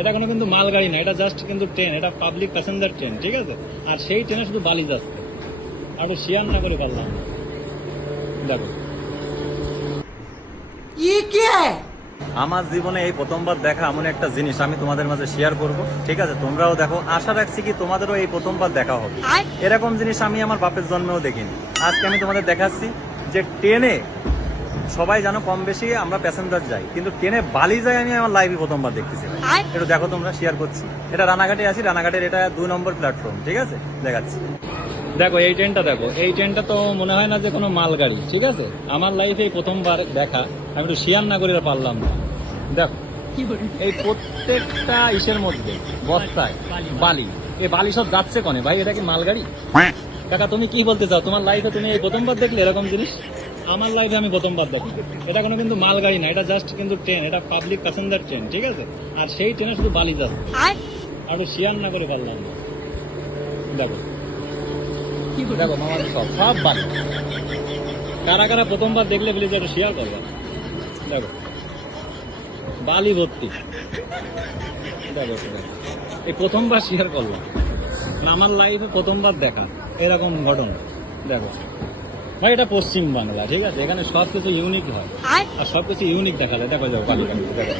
এটা কোনো কিন্তু মালগাড়ি না এটা জাস্ট কিন্তু ট্রেন এটা পাবলিক প্যাসেঞ্জার ট্রেন ঠিক আছে? আর সেই ট্রেনে শুধু বালি যাচ্ছে না করে পারলাম দেখো। আমার জীবনে এই প্রথমবার দেখা এমন একটা জিনিস আমি তোমাদের মাঝে শেয়ার করব ঠিক আছে? তোমরাও দেখো আশা রাখছি কি তোমাদেরও এই প্রথমবার দেখা হবে। এরকম জিনিস আমি আমার বাপের জন্মেও দেখিনি। আজকে আমি তোমাদের দেখাচ্ছি যে ট্রেনে সবাই জানো কম বেশি আমরা প্যাসেঞ্জার যাই। কিন্তু ট্রেনে বালি যায় আমি আমার লাইভে প্রথমবার দেখতেছি ভাই। আয়। দেখো তোমরা শেয়ার করছি। এটা রানাঘাটে আছি রানাঘাটের এটা দুই নম্বর প্ল্যাটফর্ম ঠিক আছে? দেখাচ্ছি। দেখো এই ট্রেনটা দেখো এই ট্রেনটা তো মনে হয় না যে কোনো মালগাড়ি ঠিক আছে? আমার লাইফে এই প্রথমবার দেখা আমি একটু শেয়ার না করে পারলাম না। দেখো এই প্রত্যেকটা ইসের মধ্যে বস্তায় বালি এই বালি সব যাচ্ছে কনে? ভাই এটা কি মালগাড়ি? কাকা তুমি কি বলতে চাও? তোমার লাইফে তুমি এই প্রথমবার দেখলে এরকম জিনিস? আমার লাইফে আমি প্রথমবার দেখি এটা কোনো কিন্তু মালগাড়ি না এটা জাস্ট কিন্তু ট্রেন এটা পাবলিক প্যাসেঞ্জার ট্রেন ঠিক আছে? আর সেই ট্রেনে শুধু বালি যাচ্ছে আর? শেয়ার না করে পারলাম না। দেখো। দেখো মামার সব সব বালি কারা কারা প্রথমবার দেখলে প্লিজ একটু শেয়ার করবে? দেখো। বালি ভর্তি। দেখো এই প্রথমবার শেয়ার করলাম। মানে আমার লাইফে প্রথমবার দেখা। এরকম ঘটনা। দেখো। ভাই এটা পশ্চিম বাংলা ঠিক আছে? এখানে সব কিছু ইউনিক হয়। আর? সব কিছু ইউনিক দেখালে দেখো যাও বালি গাড়ি দেখো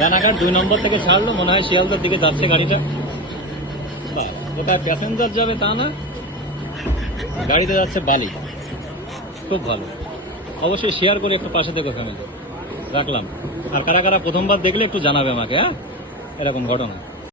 রানাঘাট দুই নম্বর থেকে ছাড়লো মনে হয় শিয়ালদার দিকে যাচ্ছে গাড়িটা। ওটা প্যাসেঞ্জার যাবে তা না। গাড়িতে যাচ্ছে বালি। খুব ভালো। অবশ্যই শেয়ার করে একটু পাশে দেখো ফ্যামিলি রাখলাম। আর কারা কারা প্রথমবার দেখলে একটু জানাবে আমাকে হ্যাঁ? এরকম ঘটনা।